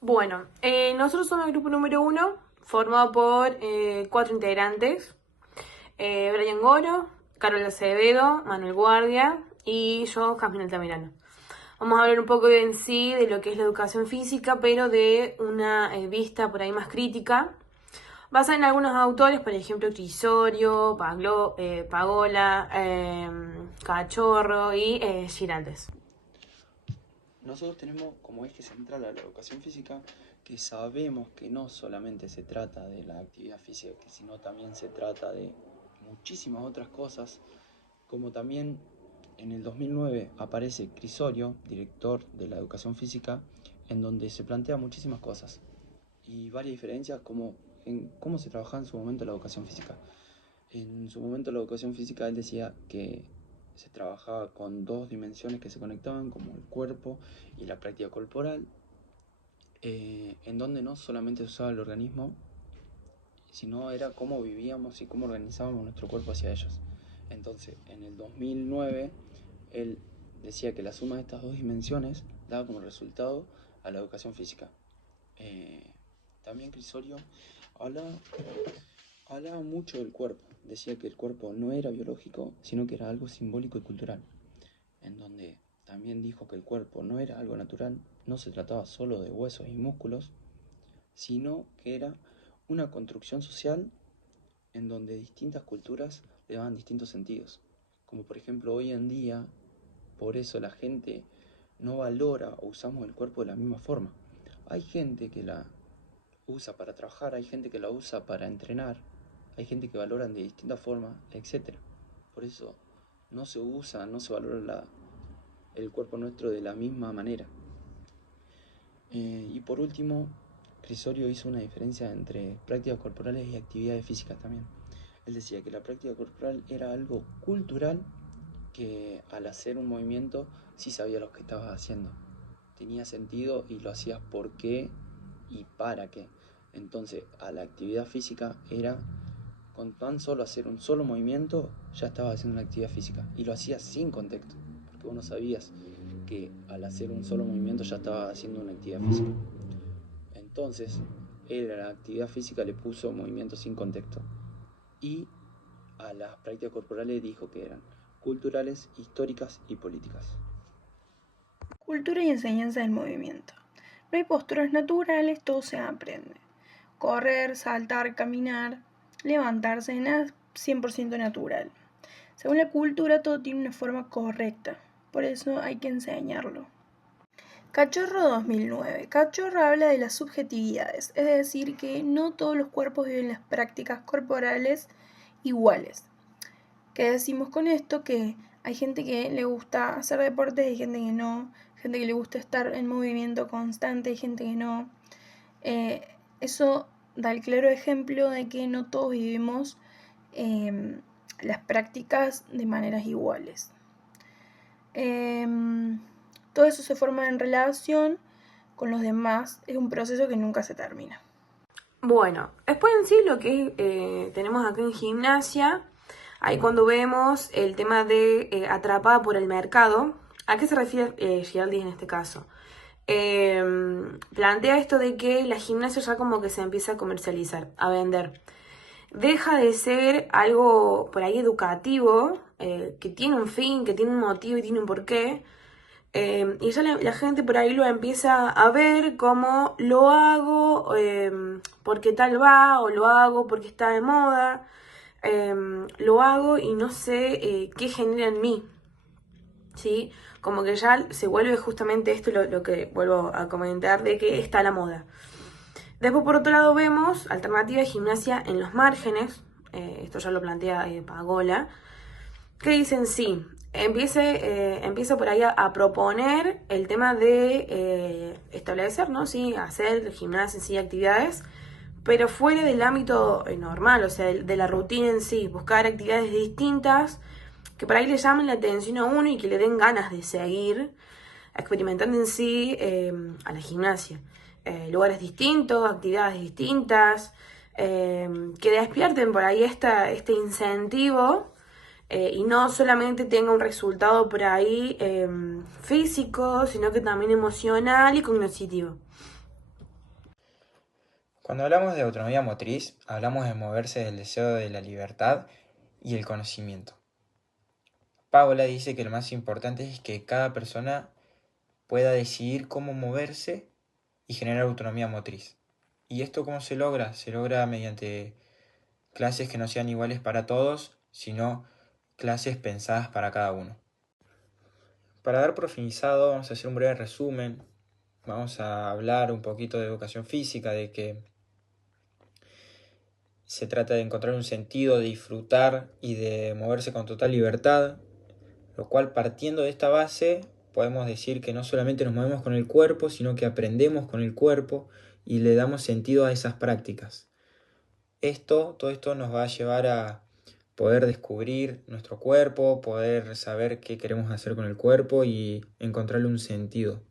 Bueno, nosotros somos el grupo número 1, formado por 4 integrantes. Brian Goro, Carol Acevedo, Manuel Guardia y yo, Jasmine Altamirano. Vamos a hablar un poco en sí de lo que es la educación física, pero de una vista por ahí más crítica, basada en algunos autores, por ejemplo, Crisorio, Pagola, Cachorro y Giraldes. Nosotros tenemos como eje central a la educación física que sabemos que no solamente se trata de la actividad física, sino también se trata de muchísimas otras cosas, como también en el 2009 aparece Crisorio, director de la educación física, en donde se plantea muchísimas cosas y varias diferencias como en cómo se trabajaba en su momento la educación física. En su momento la educación física él decía que se trabajaba con dos dimensiones que se conectaban, como el cuerpo y la práctica corporal, en donde no solamente se usaba el organismo, sino era cómo vivíamos y cómo organizábamos nuestro cuerpo hacia ellos. Entonces, en el 2009, él decía que la suma de estas dos dimensiones daba como resultado a la educación física. También Crisorio hablaba, hablaba mucho del cuerpo. Decía que el cuerpo no era biológico, sino que era algo simbólico y cultural. En donde también dijo que el cuerpo no era algo natural, no se trataba solo de huesos y músculos, sino que era una construcción social en donde distintas culturas le daban distintos sentidos. Como por ejemplo hoy en día, por eso la gente no valora o usamos el cuerpo de la misma forma. Hay gente que la usa para trabajar, hay gente que la usa para entrenar, hay gente que valoran de distintas formas, etc. Por eso no se usa, no se valora el cuerpo nuestro de la misma manera. Y por último, Crisorio hizo una diferencia entre prácticas corporales y actividades físicas también. Él decía que la práctica corporal era algo cultural que al hacer un movimiento sí sabía lo que estabas haciendo. Tenía sentido y lo hacías por qué y para qué. Entonces, a la actividad física era con tan solo hacer un solo movimiento ya estabas haciendo una actividad física y lo hacías sin contexto, porque vos no sabías que al hacer un solo movimiento ya estabas haciendo una actividad física. Entonces, él a la actividad física le puso movimientos sin contexto y a las prácticas corporales dijo que eran culturales, históricas y políticas. Cultura y enseñanza del movimiento. No hay posturas naturales, todo se aprende. Correr, saltar, caminar, levantarse, nada es 100% natural. Según la cultura, todo tiene una forma correcta, por eso hay que enseñarlo. Cachorro 2009. Cachorro habla de las subjetividades, es decir, que no todos los cuerpos viven las prácticas corporales iguales. ¿Qué decimos con esto? Que hay gente que le gusta hacer deportes y gente que no, gente que le gusta estar en movimiento constante y gente que no. Eso da el claro ejemplo de que no todos vivimos las prácticas de maneras iguales. Todo eso se forma en relación con los demás, es un proceso que nunca se termina. Bueno, después en sí lo que tenemos acá en gimnasia, ahí cuando vemos el tema de atrapada por el mercado, ¿a qué se refiere Giraldi en este caso? Plantea esto de que la gimnasia ya como que se empieza a comercializar, a vender. Deja de ser algo por ahí educativo, que tiene un fin, que tiene un motivo y tiene un porqué. Y ya la gente por ahí lo empieza a ver como lo hago porque tal va, o lo hago porque está de moda, lo hago y no sé qué genera en mí, ¿sí? Como que ya se vuelve justamente esto lo que vuelvo a comentar, de que está la moda. Después, por otro lado, vemos alternativa de gimnasia en los márgenes, esto ya lo plantea Pagola, que dicen sí, empieza por ahí a proponer el tema de establecer, ¿no? Sí, hacer gimnasia en sí, actividades, pero fuera del ámbito normal, o sea, de la rutina en sí, buscar actividades distintas que por ahí le llamen la atención a uno y que le den ganas de seguir experimentando en sí a la gimnasia. Lugares distintos, actividades distintas, que despierten por ahí este incentivo y no solamente tenga un resultado por ahí físico, sino que también emocional y cognitivo. Cuando hablamos de autonomía motriz, hablamos de moverse del deseo de la libertad y el conocimiento. Paola dice que lo más importante es que cada persona pueda decidir cómo moverse y generar autonomía motriz. ¿Y esto cómo se logra? Se logra mediante clases que no sean iguales para todos, sino clases pensadas para cada uno. Para dar profundizado, vamos a hacer un breve resumen. Vamos a hablar un poquito de educación física, de que se trata de encontrar un sentido, de disfrutar y de moverse con total libertad, lo cual, partiendo de esta base, podemos decir que no solamente nos movemos con el cuerpo, sino que aprendemos con el cuerpo y le damos sentido a esas prácticas. Todo esto nos va a llevar a poder descubrir nuestro cuerpo, poder saber qué queremos hacer con el cuerpo y encontrarle un sentido.